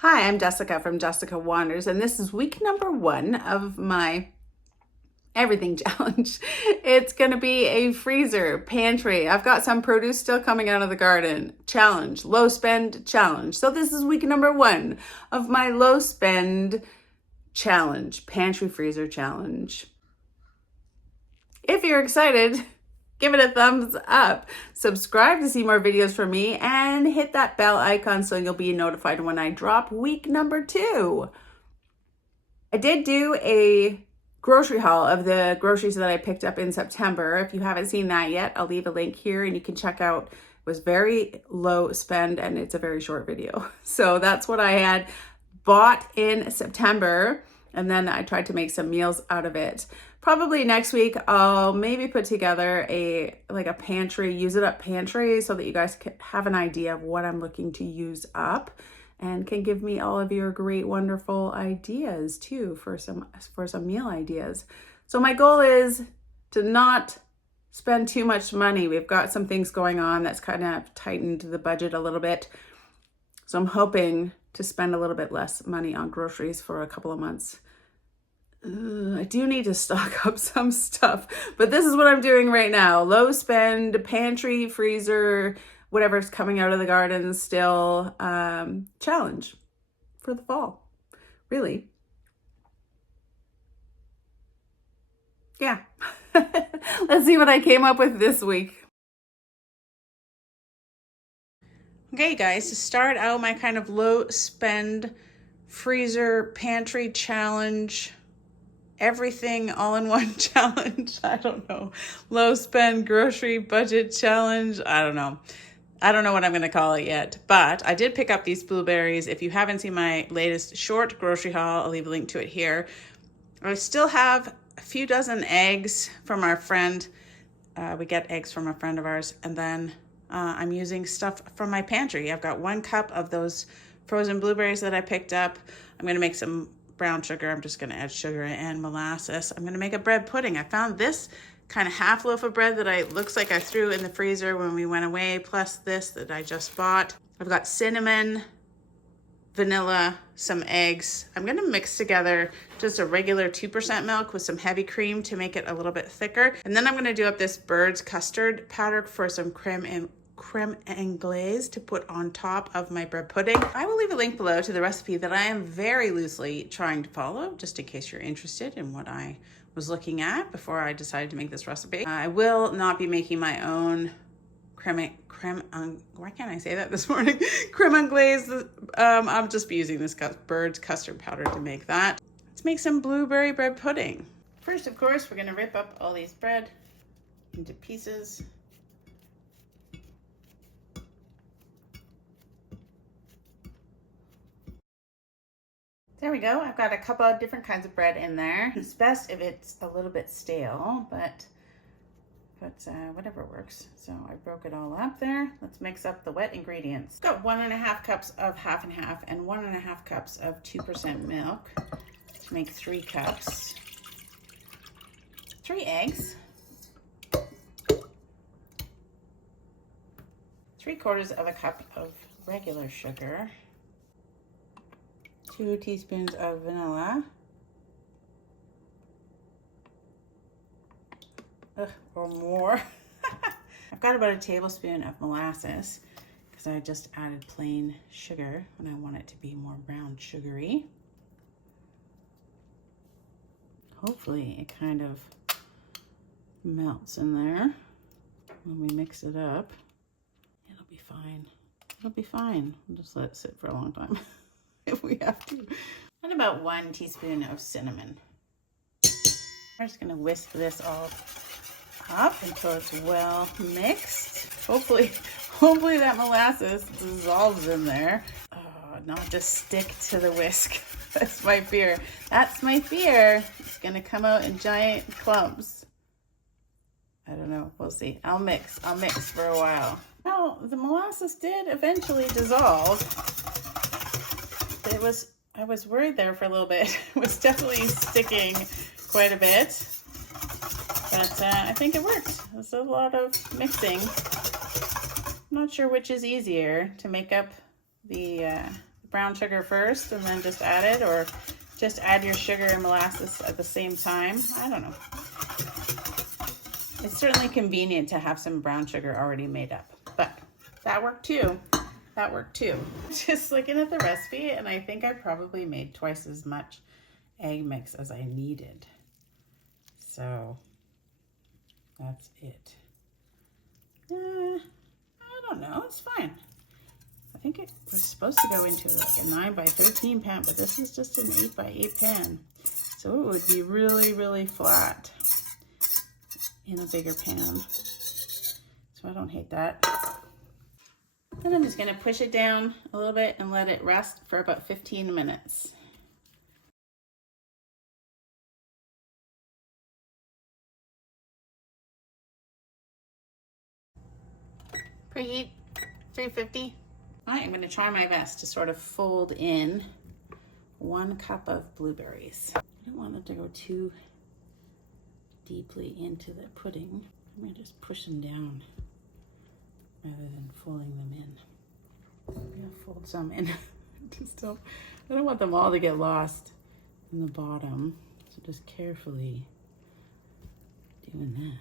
Hi, I'm Jessica from Jessica Wanders, and this is week number 1 of my everything challenge. It's going to be a freezer pantry. I've got some produce still coming out of the garden challenge, low spend challenge. So this is week number 1 of my low spend challenge, pantry freezer challenge. If you're excited, give it a thumbs up, subscribe to see more videos from me, and hit that bell icon so you'll be notified when I drop week number 2. I did do a grocery haul of the groceries that I picked up in September. If you haven't seen that yet, I'll leave a link here and you can check out. It was very low spend and it's a very short video. So that's what I had bought in September, and then I tried to make some meals out of it. Probably next week I'll maybe put together a pantry, use it up pantry, so that you guys can have an idea of what I'm looking to use up and can give me all of your great wonderful ideas too for some meal ideas. So my goal is to not spend too much money. We've got some things going on that's kind of tightened the budget a little bit. So I'm hoping to spend a little bit less money on groceries for a couple of months. I do need to stock up some stuff, but this is what I'm doing right now. Low spend, pantry, freezer, whatever's coming out of the garden still, challenge for the fall, really. Yeah. Let's see what I came up with this week. Okay, guys, to start out my kind of low spend freezer pantry challenge, everything all in one challenge. I don't know. Low spend grocery budget challenge. I don't know what I'm going to call it yet, but I did pick up these blueberries. If you haven't seen my latest short grocery haul, I'll leave a link to it here. I still have a few dozen eggs from our friend. We get eggs from a friend of ours, and then I'm using stuff from my pantry. I've got 1 cup of those frozen blueberries that I picked up. I'm going to make some brown sugar. I'm just going to add sugar and molasses. I'm going to make a bread pudding. I found this kind of half loaf of bread that looks like I threw in the freezer when we went away, plus this that I just bought. I've got cinnamon, vanilla, some eggs. I'm going to mix together just a regular 2% milk with some heavy cream to make it a little bit thicker. And then I'm going to do up this bird's custard powder for some creme anglaise to put on top of my bread pudding. I will leave a link below to the recipe that I am very loosely trying to follow, just in case you're interested in what I was looking at before I decided to make this recipe. I will not be making my own why can't I say that this morning? Creme anglaise. I'll just be using this bird's custard powder to make that. Let's make some blueberry bread pudding. First, of course, we're gonna rip up all these bread into pieces. There we go. I've got a couple of different kinds of bread in there. It's best if it's a little bit stale, but whatever works. So I broke it all up there. Let's mix up the wet ingredients. Got 1.5 cups of half and half and 1.5 cups of 2% milk to make 3 cups. 3 eggs. 3/4 of a cup of regular sugar. 2 teaspoons of vanilla. Or more. I've got about a tablespoon of molasses because I just added plain sugar and I want it to be more brown sugary. Hopefully it kind of melts in there when we mix it up. It'll be fine. It'll be fine. We'll just let it sit for a long time if we have to. And about 1 teaspoon of cinnamon. We're just gonna whisk this all up until it's well mixed. Hopefully that molasses dissolves in there. Oh, not just stick to the whisk. That's my fear. That's my fear. It's gonna come out in giant clumps. I don't know. We'll see. I'll mix for a while. Now, the molasses did eventually dissolve. I was worried there for a little bit. It was definitely sticking quite a bit. But I think it worked. It's a lot of mixing. I'm not sure which is easier, to make up the brown sugar first and then just add it, or just add your sugar and molasses at the same time. I don't know. It's certainly convenient to have some brown sugar already made up, but that worked too. That worked too. Just looking at the recipe, and I think I probably made twice as much egg mix as I needed. So that's it. I don't know, it's fine. I think it was supposed to go into like a 9x13 pan, but this is just an 8x8 pan. So it would be really, really flat in a bigger pan. So I don't hate that. And I'm just gonna push it down a little bit and let it rest for about 15 minutes. Preheat 350. I am gonna try my best to sort of fold in 1 cup of blueberries. I don't want them to go too deeply into the pudding. I'm gonna just push them down rather than folding them in. I'm gonna fold some in. I don't want them all to get lost in the bottom. So just carefully doing that.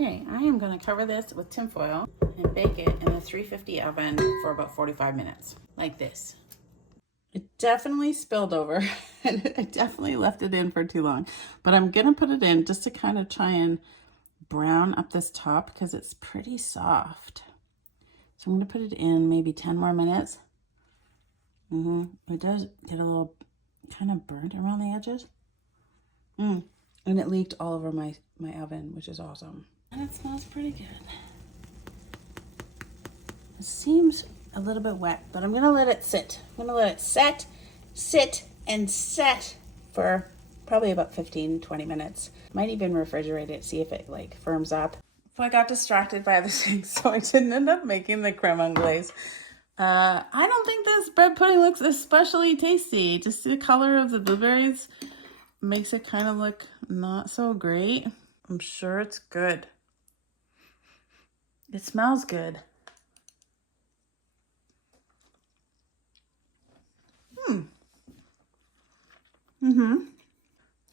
Okay, I am gonna cover this with tin foil and bake it in the 350 oven for about 45 minutes, like this. It definitely spilled over and I definitely left it in for too long, but I'm gonna put it in just to kind of try and brown up this top because it's pretty soft. So I'm gonna put it in maybe 10 more minutes. It does get a little kind of burnt around the edges. And it leaked all over my oven, which is awesome. And it smells pretty good. It seems a little bit wet, but I'm gonna let it sit. I'm gonna let it sit and set for probably about 15-20 minutes. Might even refrigerate it, see if it like firms up. I got distracted by other things, so I didn't end up making the creme anglaise. I don't think this bread pudding looks especially tasty. Just the color of the blueberries makes it kind of look not so great. I'm sure it's good. It smells good.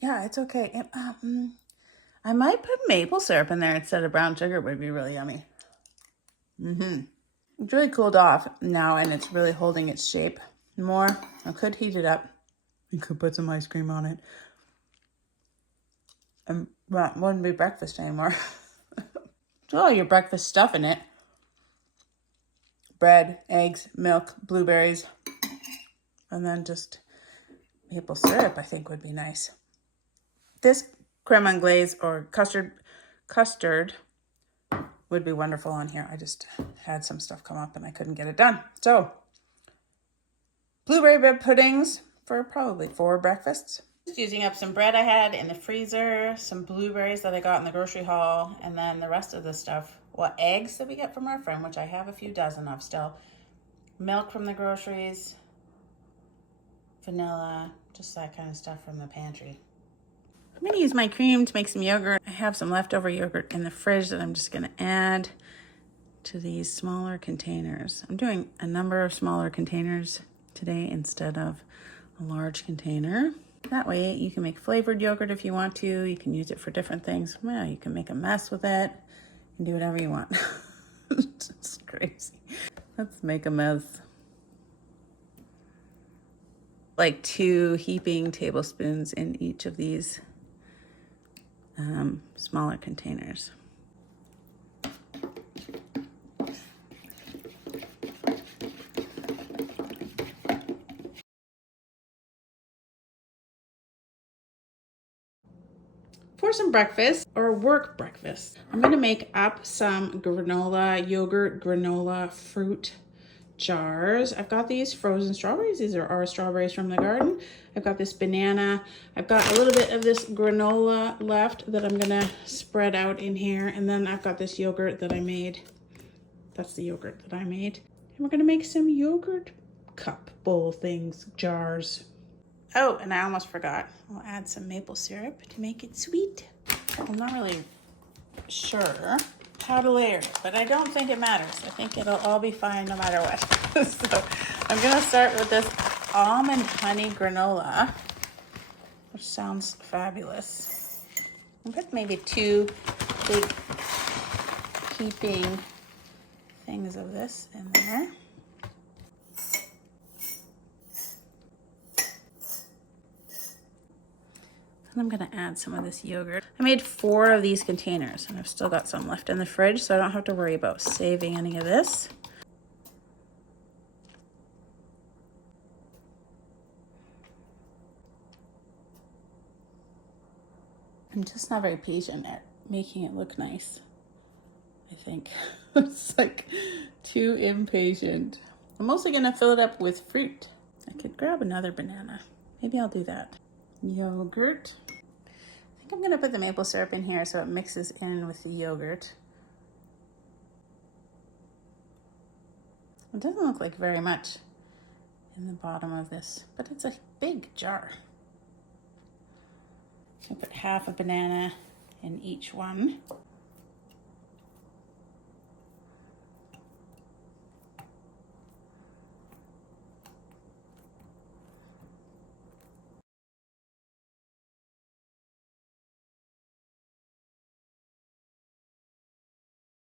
Yeah, it's okay. I might put maple syrup in there instead of brown sugar. It would be really yummy. It's really cooled off now, and it's really holding its shape more. I could heat it up. You could put some ice cream on it. And well, it wouldn't be breakfast anymore. Oh, your breakfast stuff in it. Bread, eggs, milk, blueberries, and then just maple syrup, I think would be nice. This creme anglaise or custard would be wonderful on here. I just had some stuff come up and I couldn't get it done. So, blueberry bread puddings for probably 4 breakfasts. Just using up some bread I had in the freezer, some blueberries that I got in the grocery haul, and then the rest of the stuff. Well, eggs that we get from our friend, which I have a few dozen of still. Milk from the groceries, vanilla, just that kind of stuff from the pantry. I'm gonna use my cream to make some yogurt. I have some leftover yogurt in the fridge that I'm just gonna add to these smaller containers. I'm doing a number of smaller containers today instead of a large container. That way you can make flavored yogurt if you want to. You can use it for different things. Well, you can make a mess with it. You can do whatever you want. It's crazy. Let's make a mess. Like 2 heaping tablespoons in each of these smaller containers. For some breakfast or work breakfast, I'm gonna make up some yogurt granola fruit jars. I've got these frozen strawberries. These are our strawberries from the garden. I've got this banana. I've got a little bit of this granola left that I'm gonna spread out in here. And then I've got this yogurt that I made. That's the yogurt that I made. And we're gonna make some yogurt cup bowl things, jars. Oh, and I almost forgot. I'll add some maple syrup to make it sweet. Well, not really sure how to layer it, but I don't think it matters. I think it'll all be fine no matter what. So I'm gonna start with this almond honey granola, which sounds fabulous. I'll put maybe 2 big heaping things of this in there. And I'm gonna add some of this yogurt. I made 4 of these containers and I've still got some left in the fridge, so I don't have to worry about saving any of this. I'm just not very patient at making it look nice, I think. It's like too impatient. I'm mostly gonna fill it up with fruit. I could grab another banana. Maybe I'll do that. Yogurt. I think I'm gonna put the maple syrup in here so it mixes in with the yogurt. It doesn't look like very much in the bottom of this, but it's a big jar. I'll put half a banana in each one.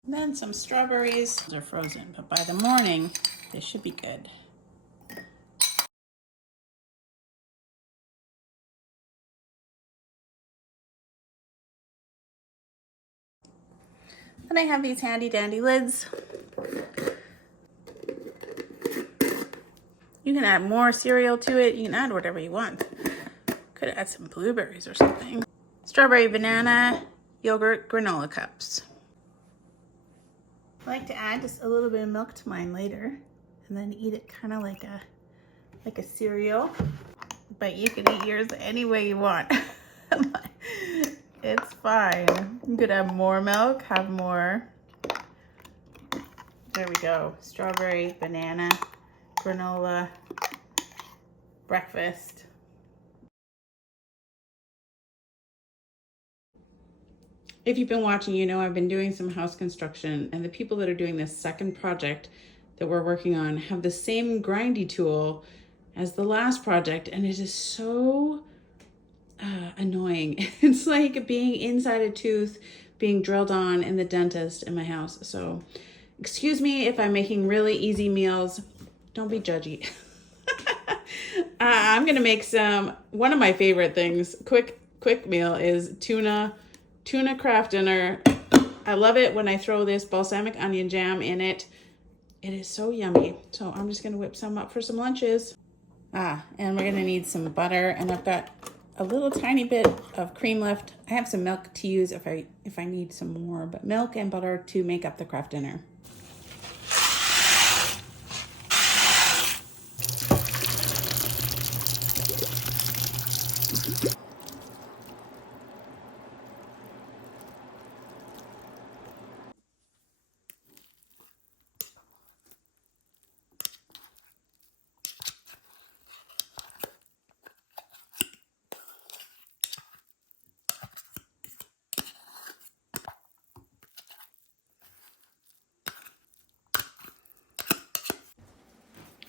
And then some strawberries. They're frozen, but by the morning, they should be good. Then I have these handy dandy lids. You can add more cereal to it. You can add whatever you want. Could add some blueberries or something. Strawberry, banana, yogurt, granola cups. I like to add just a little bit of milk to mine later and then eat it kind of like a cereal. But you can eat yours any way you want. It's fine. You could have more milk, have more. There we go. Strawberry, banana, granola, breakfast. If you've been watching, you know I've been doing some house construction, and the people that are doing this second project that we're working on have the same grindy tool as the last project, and it is so annoying. It's like being inside a tooth being drilled on in the dentist in my house. So excuse me if I'm making really easy meals. Don't be judgy. I'm gonna make one of my favorite things, quick meal, is tuna craft dinner. I love it when I throw this balsamic onion jam in it. It is so yummy. So I'm just gonna whip some up for some lunches. And we're gonna need some butter, and I've got a little tiny bit of cream left. I have some milk to use if I need some more, but milk and butter to make up the craft dinner.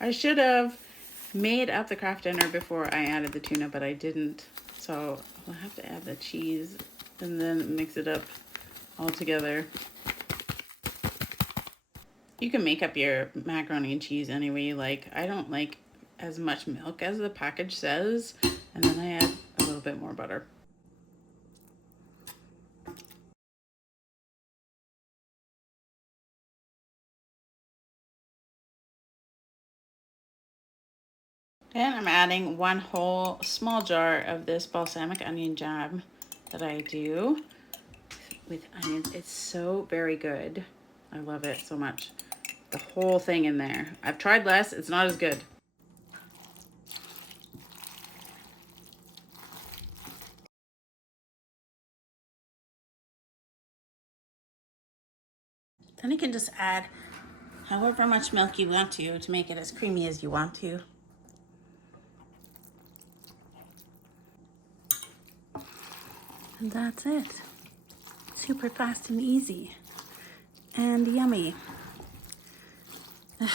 I should have made up the craft dinner before I added the tuna, but I didn't. So I'll have to add the cheese and then mix it up all together. You can make up your macaroni and cheese any way you like. I don't like as much milk as the package says, and then I add a little bit more butter. And I'm adding 1 whole small jar of this balsamic onion jam that I do with onions. It's so very good. I love it so much. The whole thing in there. I've tried less, it's not as good. Then you can just add however much milk you want to make it as creamy as you want to. And that's it. super fast and easy and yummy. And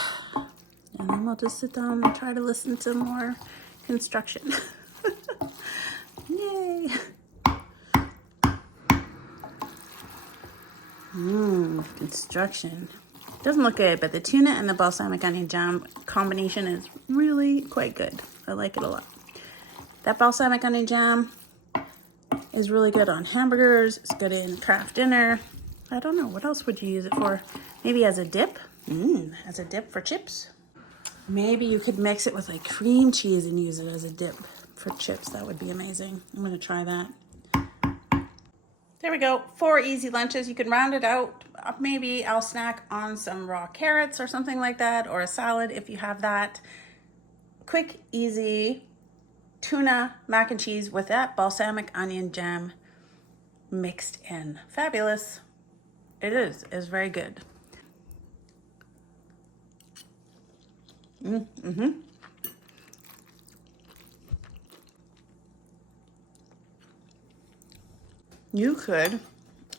then we'll just sit down and try to listen to more construction. Yay! Construction. Doesn't look good, but the tuna and the balsamic onion jam combination is really quite good. I like it a lot. That balsamic onion jam is really good on hamburgers. It's good in craft dinner. I don't know, what else would you use it for? Maybe as a dip? As a dip for chips? Maybe you could mix it with like cream cheese and use it as a dip for chips. That would be amazing. I'm gonna try that. There we go, 4 easy lunches. You can round it out. Maybe I'll snack on some raw carrots or something like that, or a salad if you have that. Quick, easy tuna mac and cheese with that balsamic onion jam mixed in. Fabulous. It is. It's very good. You could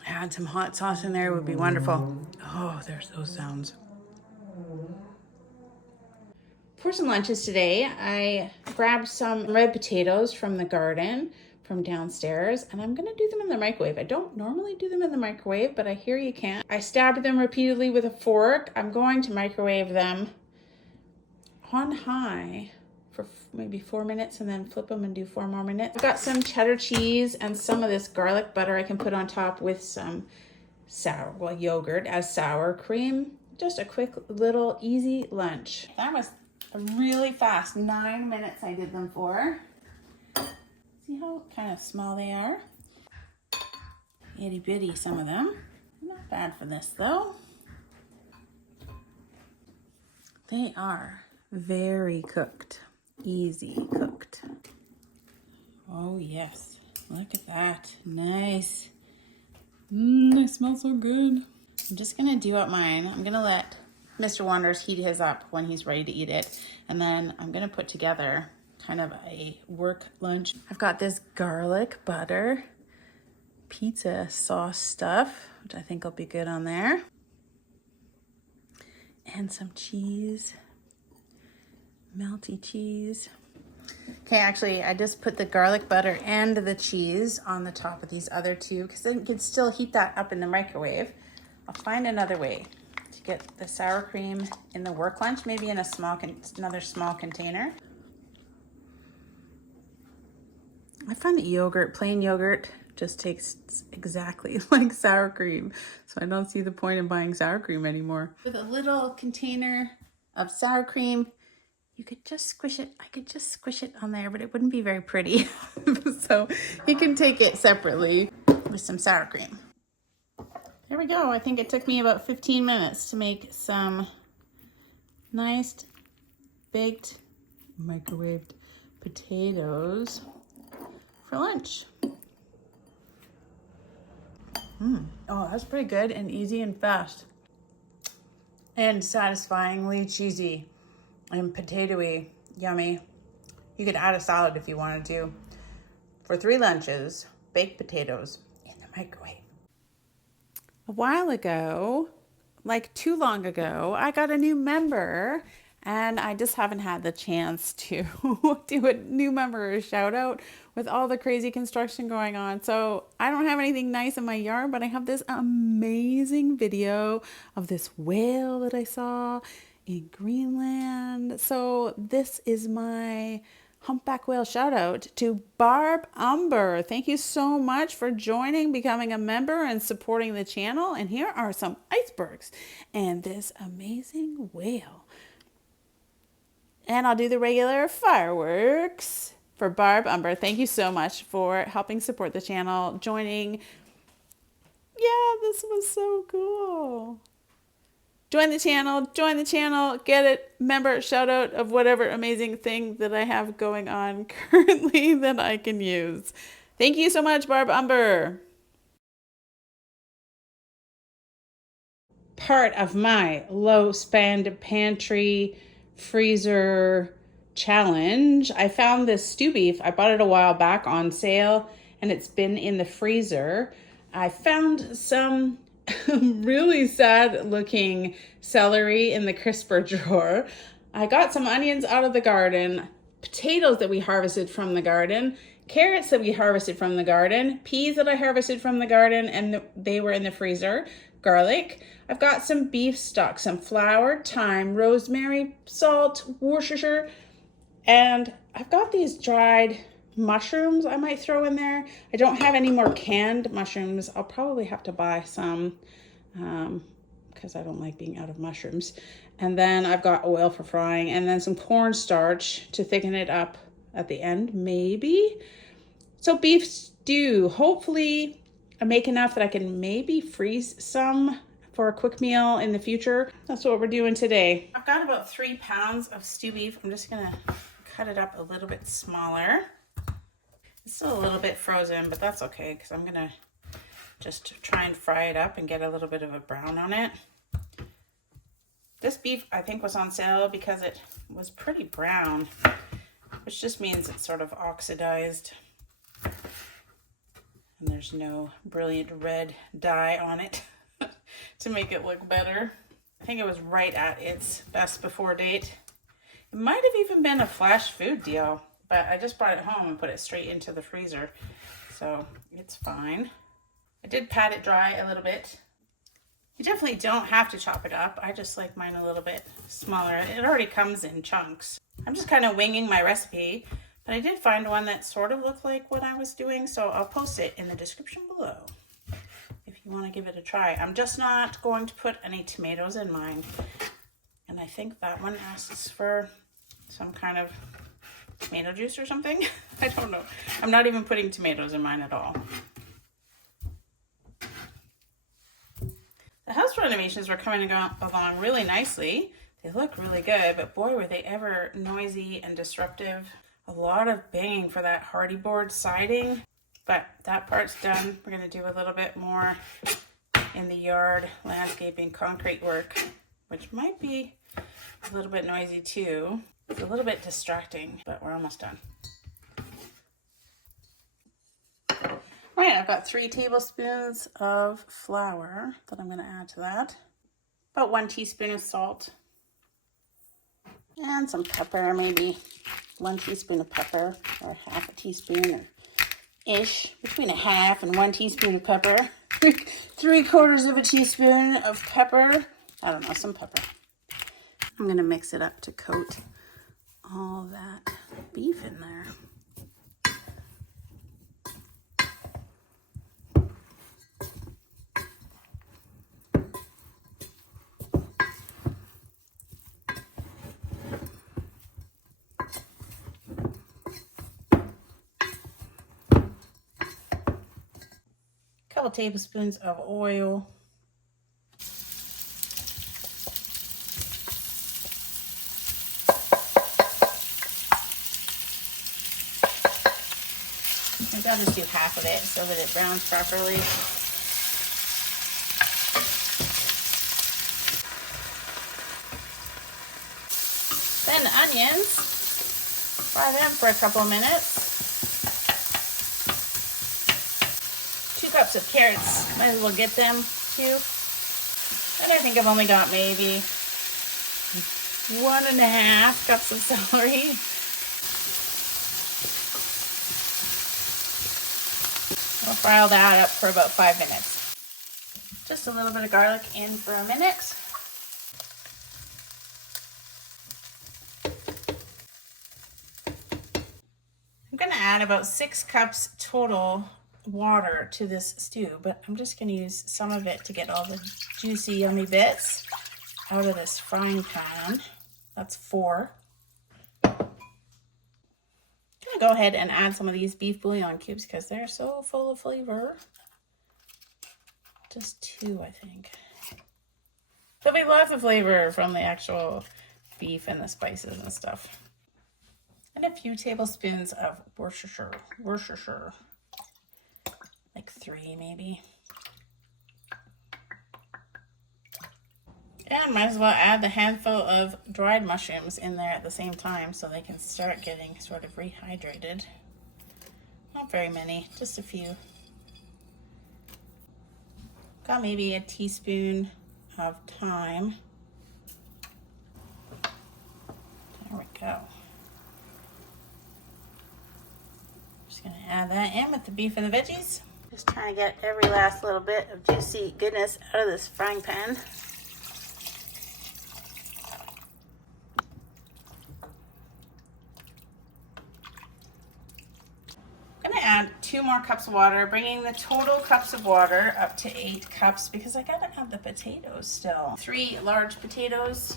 add some hot sauce in there. It would be wonderful. Oh, there's those sounds. For some lunches today, I grabbed some red potatoes from the garden from downstairs, and I'm gonna do them in the microwave. I don't normally do them in the microwave, but I hear you can. I stabbed them repeatedly with a fork. I'm going to microwave them on high for maybe 4 minutes and then flip them and do 4 more minutes. I've got some cheddar cheese and some of this garlic butter I can put on top with some yogurt as sour cream. Just a quick little easy lunch. That was really fast. 9 minutes I did them for. See how kind of small they are? Itty bitty, some of them. Not bad for this though. They are very cooked. Easy cooked. Oh yes, look at that. Nice. They smell so good. I'm just gonna do up mine. I'm gonna let Mr. Wonders heat his up when he's ready to eat it. And then I'm gonna put together kind of a work lunch. I've got this garlic butter pizza sauce stuff, which I think will be good on there. And some cheese. Melty cheese. Okay, actually, I just put the garlic butter and the cheese on the top of these other two because then you can still heat that up in the microwave. I'll find another way to get the sour cream in the work lunch, maybe in a another small container. I find that yogurt, plain yogurt, just tastes exactly like sour cream. So I don't see the point in buying sour cream anymore. With a little container of sour cream, you could just squish it. I could just squish it on there, but it wouldn't be very pretty. So you can take it separately with some sour cream. There we go. I think it took me about 15 minutes to make some nice baked microwaved potatoes for lunch. Oh, that's pretty good and easy and fast. And satisfyingly cheesy and potatoey, yummy. You could add a salad if you wanted to. For 3 lunches, baked potatoes in the microwave. A while ago, like too long ago, I got a new member and I just haven't had the chance to do a new member shout out with all the crazy construction going on. So I don't have anything nice in my yard, but I have this amazing video of this whale that I saw in Greenland. So this is my humpback whale shout out to Barb Umber. Thank you so much for joining, becoming a member and supporting the channel. And here are some icebergs and this amazing whale. And I'll do the regular fireworks for Barb Umber. Thank you so much for helping support the channel, joining. Yeah, this was so cool. Join the channel, get it, member shout out of whatever amazing thing that I have going on currently that I can use. Thank you so much, Barb Umber. Part of my low spend pantry freezer challenge, I found this stew beef. I bought it a while back on sale and it's been in the freezer I found some really sad looking celery in the crisper drawer. I got some onions out of the garden, potatoes that we harvested from the garden, carrots that we harvested from the garden, peas that I harvested from the garden and they were in the freezer, garlic. I've got some beef stock, some flour, thyme, rosemary, salt, Worcestershire, and I've got these dried mushrooms I might throw in there. I don't have any more canned mushrooms. I'll probably have to buy some because I don't like being out of mushrooms. And then I've got oil for frying and then some cornstarch to thicken it up at the end, maybe. So beef stew, hopefully I make enough that I can maybe freeze some for a quick meal in the future. That's what we're doing today. I've got about 3 pounds of stew beef. I'm just gonna cut it up a little bit smaller. It's still a little bit frozen, but that's okay because I'm gonna just try and fry it up and get a little bit of a brown on it. This beef I think was on sale because it was pretty brown, which just means it's sort of oxidized and there's no brilliant red dye on it to make it look better. I think it was right at its best before date. It might have even been a flash food deal, but I just brought it home and put it straight into the freezer, so it's fine. I did pat it dry a little bit. You definitely don't have to chop it up. I just like mine a little bit smaller. It already comes in chunks. I'm just kind of winging my recipe, but I did find one that sort of looked like what I was doing, so I'll post it in the description below if you want to give it a try. I'm just not going to put any tomatoes in mine, and I think that one asks for some kind of tomato juice or something. I don't know. I'm not even putting tomatoes in mine at all. The house renovations were coming along really nicely. They look really good, but boy, were they ever noisy and disruptive. A lot of banging for that Hearty board siding, but that part's done. We're gonna do a little bit more in the yard, landscaping, concrete work, which might be a little bit noisy too. It's a little bit distracting, but we're almost done. Right, I've got 3 tablespoons of flour that I'm going to add to that. About 1 teaspoon of salt. And some pepper, maybe 1 teaspoon of pepper, or half a teaspoon, or ish. Between a half and 1 teaspoon of pepper. 3/4 of a teaspoon of pepper. I don't know, some pepper. I'm going to mix it up to coat all that beef in there. Couple tablespoons of oil. Maybe I'll just do half of it so that it browns properly. Then the onions, fry them for a couple of minutes. 2 cups of carrots, might as well get them too. And I think I've only got maybe 1.5 cups of celery. I'll fry all that up for about 5 minutes. Just a little bit of garlic in for a minute. I'm gonna add about 6 cups total water to this stew, but I'm just gonna use some of it to get all the juicy, yummy bits out of this frying pan. That's 4. I'm gonna go ahead and add some of these beef bouillon cubes because they're so full of flavor. Just 2, I think. There'll be lots of flavor from the actual beef and the spices and stuff. And a few tablespoons of Worcestershire. Like 3 maybe. And might as well add the handful of dried mushrooms in there at the same time so they can start getting sort of rehydrated. Not very many, just a few. got maybe a teaspoon of thyme. There we go. Just gonna add that in with the beef and the veggies. Just trying to get every last little bit of juicy goodness out of this frying pan. I'm gonna add 2 more cups of water, bringing the total cups of water up to 8 cups because I gotta have the potatoes still. 3 large potatoes.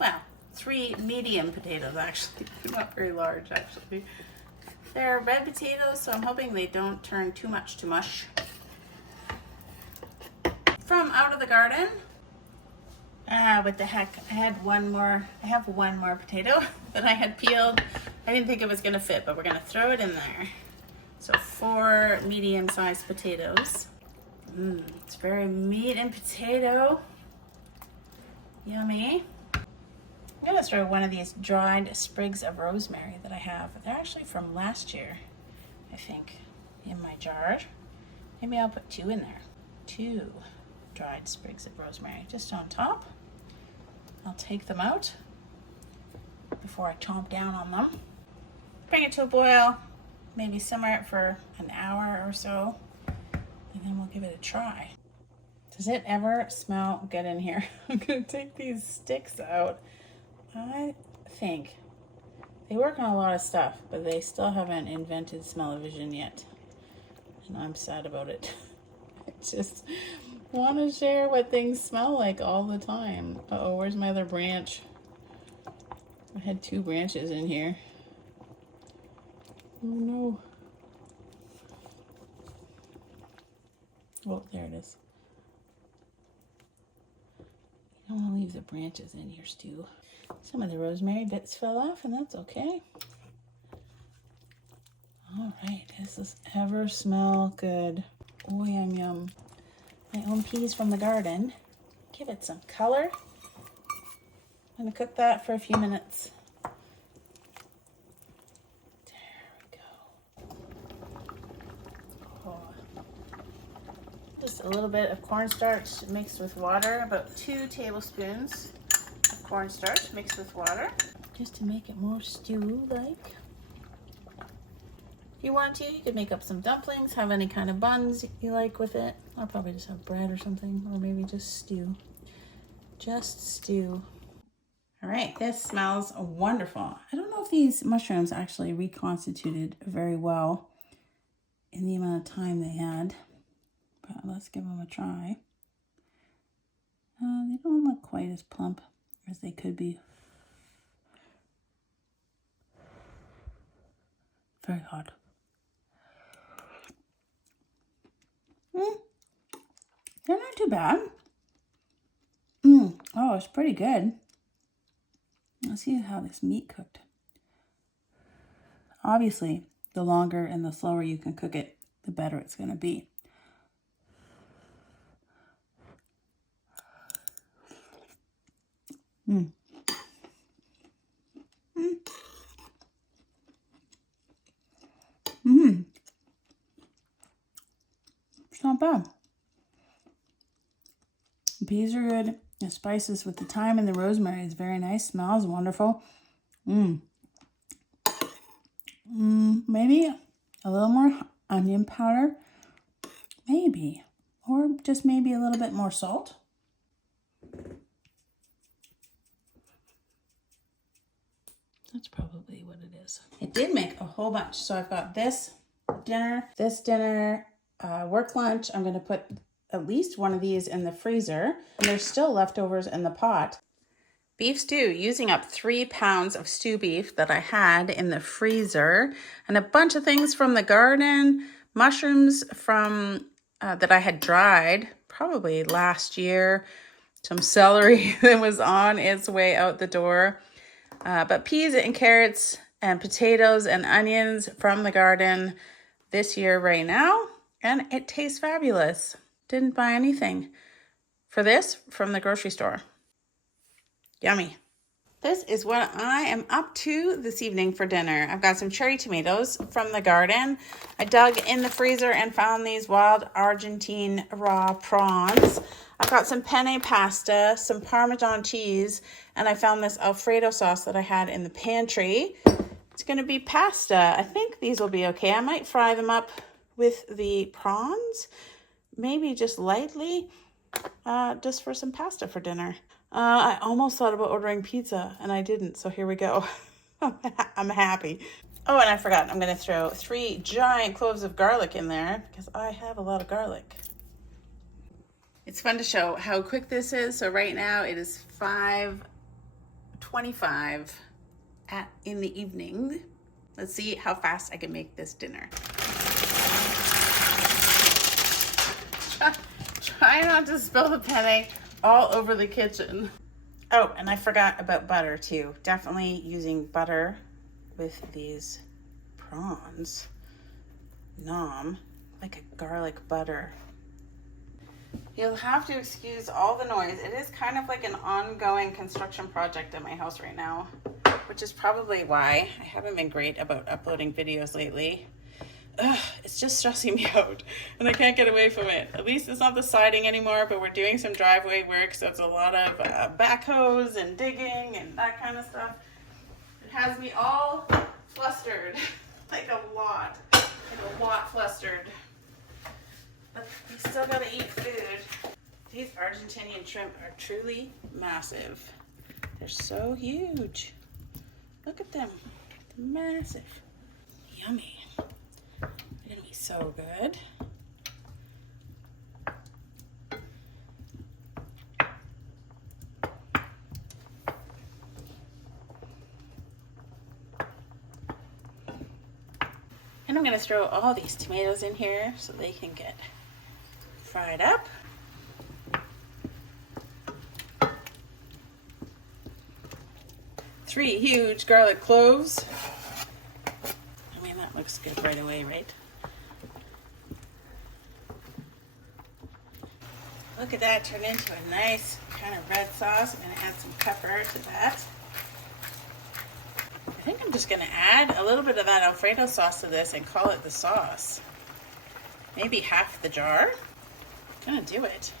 Well, 3 medium potatoes actually, not very large actually. They're red potatoes, so I'm hoping they don't turn too much to mush. From out of the garden, what the heck, I have one more potato that I had peeled. I didn't think it was gonna fit, but we're gonna throw it in there. So 4 medium-sized potatoes. It's very meat and potato. Yummy. I'm gonna throw one of these dried sprigs of rosemary that I have. They're actually from last year, I think, in my jar. Maybe I'll put 2 in there. 2 dried sprigs of rosemary just on top. I'll take them out before I chomp down on them. Bring it to a boil, maybe simmer it for an hour or so, and then we'll give it a try. Does it ever smell good in here? I'm gonna take these sticks out. I think they work on a lot of stuff, but they still haven't invented smell-o-vision yet, and I'm sad about it. I just want to share what things smell like all the time. Uh-oh, where's my other branch? I had 2 branches in here. Oh no. Oh, there it is. You don't want to leave the branches in your stew. Some of the rosemary bits fell off, and that's okay. All right, does this ever smell good? Oh, yum, yum. My own peas from the garden. Give it some color. I'm gonna cook that for a few minutes. There we go. Oh. Just a little bit of cornstarch mixed with water, about 2 tablespoons of cornstarch mixed with water, just to make it more stew-like. If you want to, you could make up some dumplings, have any kind of buns you like with it. I'll probably just have bread or something, or maybe just stew. Just stew. All right, this smells wonderful. I don't know if these mushrooms actually reconstituted very well in the amount of time they had, but let's give them a try. They don't look quite as plump as they could be. Very hot. They're not too bad. Oh, it's pretty good. Let's see how this meat cooked. Obviously, the longer and the slower you can cook it, the better it's going to be. It's not bad. The peas are good. The spices with the thyme and the rosemary is very nice. Smells wonderful. Maybe a little more onion powder. Maybe. Or just maybe a little bit more salt. That's probably what it is. It did make a whole bunch. So I've got this dinner, work lunch. I'm going to put at least one of these in the freezer. And there's still leftovers in the pot. Beef stew, using up 3 pounds of stew beef that I had in the freezer, and a bunch of things from the garden, mushrooms from that I had dried probably last year, some celery that was on its way out the door, but peas and carrots and potatoes and onions from the garden this year right now, and it tastes fabulous. Didn't buy anything for this from the grocery store. Yummy. This is what I am up to this evening for dinner. I've got some cherry tomatoes from the garden. I dug in the freezer and found these wild Argentine raw prawns. I've got some penne pasta, some Parmesan cheese, and I found this Alfredo sauce that I had in the pantry. It's gonna be pasta. I think these will be okay. I might fry them up with the prawns, maybe just lightly, just for some pasta for dinner. I almost thought about ordering pizza and I didn't, so here we go. I'm happy. Oh, and I forgot, I'm gonna throw 3 giant cloves of garlic in there because I have a lot of garlic. It's fun to show how quick this is. So right now it is 5:25 in the evening. Let's see how fast I can make this dinner. Try not to spill the penne all over the kitchen. Oh, and I forgot about butter too. Definitely using butter with these prawns. Nom, like a garlic butter. You'll have to excuse all the noise. It is kind of like an ongoing construction project at my house right now, which is probably why I haven't been great about uploading videos lately. Ugh, it's just stressing me out and I can't get away from it. At least it's not the siding anymore, but we're doing some driveway work, so it's a lot of backhoes and digging and that kind of stuff. It has me all flustered, like a lot flustered. But we still gotta eat food. These Argentinian shrimp are truly massive. They're so huge. Look at them, they're massive. Yummy. They're gonna be so good. And I'm gonna throw all these tomatoes in here so they can get fried up. Three huge garlic cloves. I mean, that looks good right away, right? Look at that, turn into a nice kind of red sauce. I'm gonna add some pepper to that. I think I'm just gonna add a little bit of that Alfredo sauce to this and call it the sauce. Maybe half the jar. I'm gonna do it.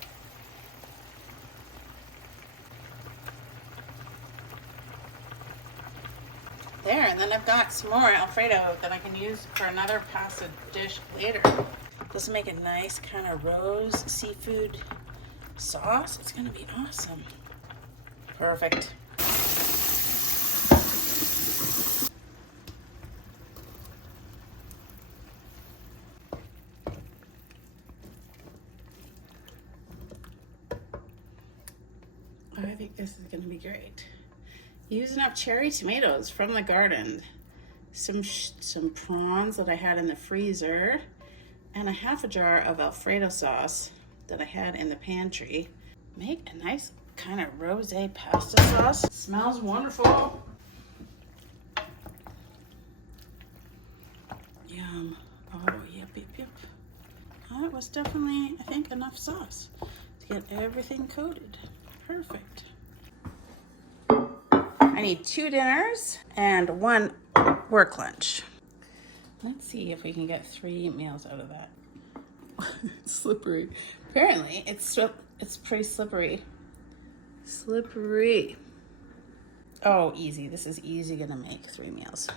There, and then I've got some more Alfredo that I can use for another pasta dish later. This will make a nice kind of rose seafood sauce. It's gonna be awesome. Perfect. I think this is gonna be great. Using up cherry tomatoes from the garden, some prawns that I had in the freezer, and a half a jar of Alfredo sauce that I had in the pantry. Make a nice kind of rosé pasta sauce. It smells wonderful. Yum. Oh, yep. That was definitely, I think, enough sauce to get everything coated. Perfect. I need 2 dinners and 1 work lunch. Let's see if we can get 3 meals out of that. It's slippery. Apparently, it's pretty slippery. Slippery. Oh, easy. This is easy gonna make 3 meals.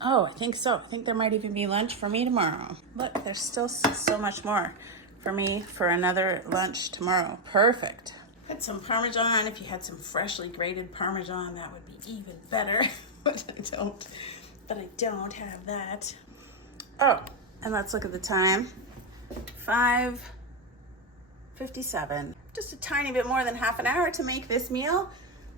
Oh, I think so. I think there might even be lunch for me tomorrow. Look, there's still so much more for me for another lunch tomorrow. Perfect. Had some Parmesan. If you had some freshly grated Parmesan, that would be even better. But I don't have that. Oh, and let's look at the time. 5:57. Just a tiny bit more than half an hour to make this meal.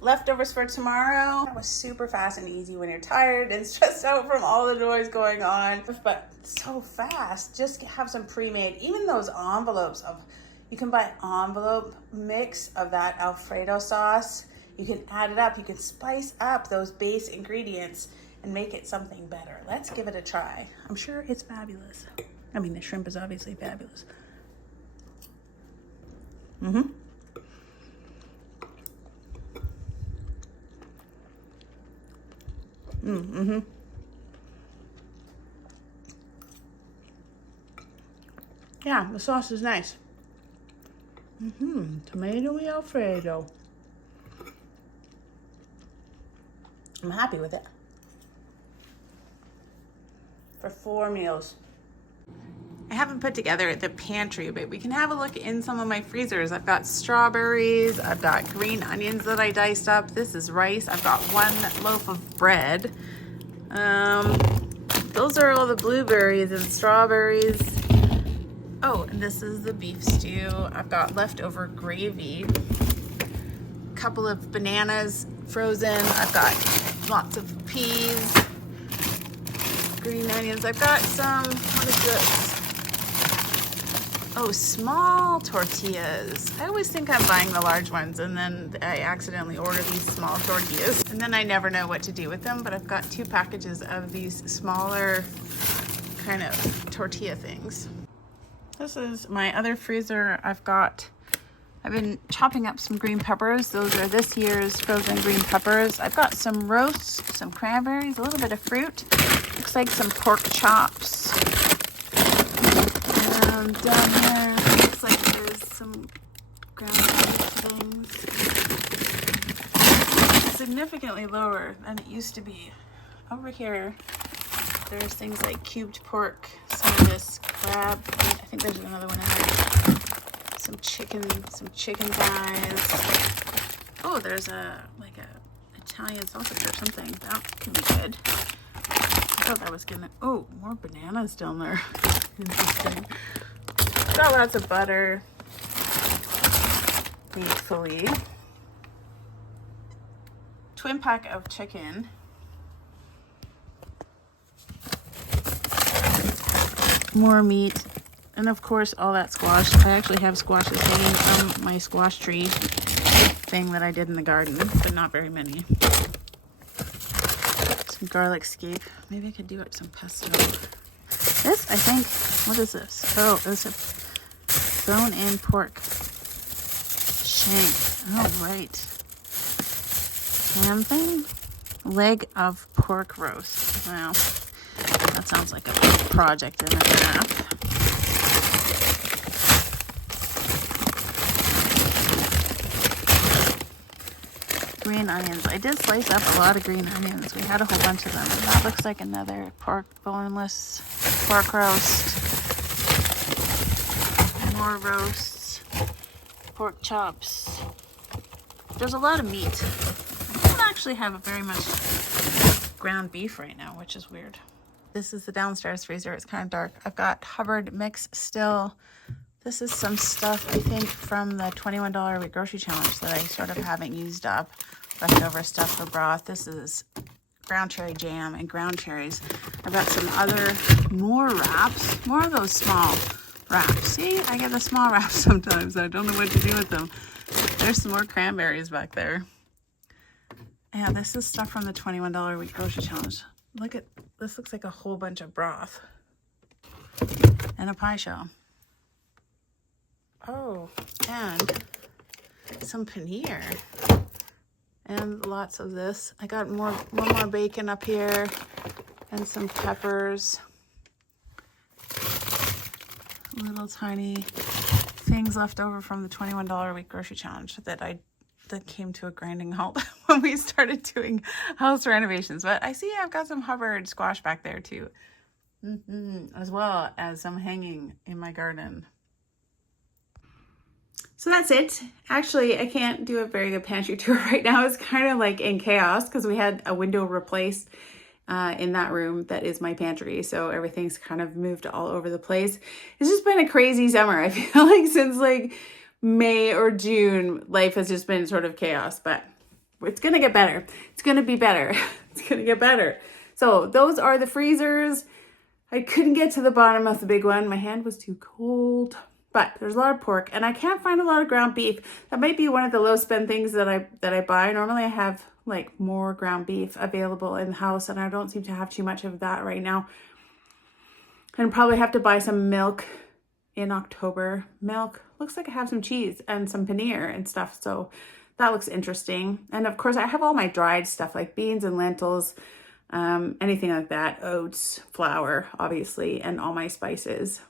Leftovers for tomorrow. That was super fast and easy when you're tired and stressed out from all the noise going on. But so fast. Just have some pre-made. Even those envelopes of, you can buy envelope mix of that Alfredo sauce. You can add it up. You can spice up those base ingredients and make it something better. Let's give it a try. I'm sure it's fabulous. I mean, the shrimp is obviously fabulous. Yeah, the sauce is nice. Tomato Alfredo. I'm happy with it. For 4 meals. I haven't put together the pantry, but we can have a look in some of my freezers. I've got strawberries, I've got green onions that I diced up. This is rice. I've got 1 loaf of bread. Those are all the blueberries and strawberries. Oh, and this is the beef stew. I've got leftover gravy. A couple of bananas frozen. I've got lots of peas. Green onions. I've got some, what is this? Oh, small tortillas. I always think I'm buying the large ones and then I accidentally order these small tortillas. And then I never know what to do with them, but I've got 2 packages of these smaller kind of tortilla things. This is my other freezer. I've been chopping up some green peppers. Those are this year's frozen green peppers. I've got some roasts, some cranberries, a little bit of fruit. Looks like some pork chops. And down here, looks like there's some ground things. Significantly lower than it used to be. Over here, there's things like cubed pork, some of this crab. I think there's another one in there. Some chicken thighs. Oh, there's like a Italian sausage or something. That can be good. I thought that was gonna. Oh, more bananas down there. Interesting. Got lots of butter. Thankfully. Twin pack of chicken. More meat. And of course, all that squash. I actually have squashes hanging from my squash tree thing that I did in the garden, but not very many. Some garlic scape. Maybe I could do up some pesto. This, I think, what is this? Oh, it's a bone-in pork shank. Oh, right. Ham thing? Leg of pork roast. Wow. That sounds like a project and a half. Green onions. I did slice up a lot of green onions. We had a whole bunch of them. And that looks like another boneless pork roast. More roasts. Pork chops. There's a lot of meat. I don't actually have very much ground beef right now, which is weird. This is the downstairs freezer. It's kind of dark. I've got Hubbard mix still. This is some stuff, I think, from the $21 grocery challenge that I sort of haven't used up. Leftover stuff for broth. This is ground cherry jam and ground cherries. I've got some other, more wraps. More of those small wraps. See, I get the small wraps sometimes. I don't know what to do with them. There's some more cranberries back there. Yeah, this is stuff from the $21 week grocery challenge. Look at, this looks like a whole bunch of broth. And a pie shell. Oh, and some paneer. And lots of this. I got one more bacon up here. And some peppers. Little tiny things left over from the $21 week grocery challenge that came to a grinding halt when we started doing house renovations. But I see I've got some Hubbard squash back there too. As well as some hanging in my garden. So that's it. Actually, I can't do a very good pantry tour right now. It's kind of like in chaos because we had a window replaced in that room that is my pantry. So everything's kind of moved all over the place. It's just been a crazy summer. I feel like since like May or June, life has just been sort of chaos, but it's going to get better. It's going to be better. It's going to get better. So those are the freezers. I couldn't get to the bottom of the big one. My hand was too cold. But there's a lot of pork, and I can't find a lot of ground beef. That might be one of the low spend things that I buy. Normally I have like more ground beef available in the house, and I don't seem to have too much of that right now. And probably have to buy some milk in October. Milk. Looks like I have some cheese and some paneer and stuff, so that looks interesting. And of course I have all my dried stuff like beans and lentils. anything like that, oats, flour, obviously, and all my spices.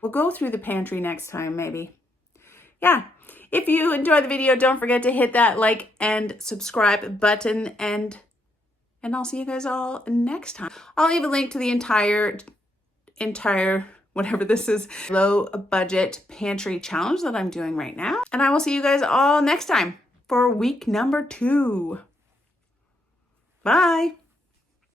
We'll go through the pantry next time, maybe. Yeah. If you enjoyed the video, don't forget to hit that like and subscribe button, and I'll see you guys all next time. I'll leave a link to the entire whatever this is, low budget pantry challenge that I'm doing right now. And I will see you guys all next time for week number 2. Bye.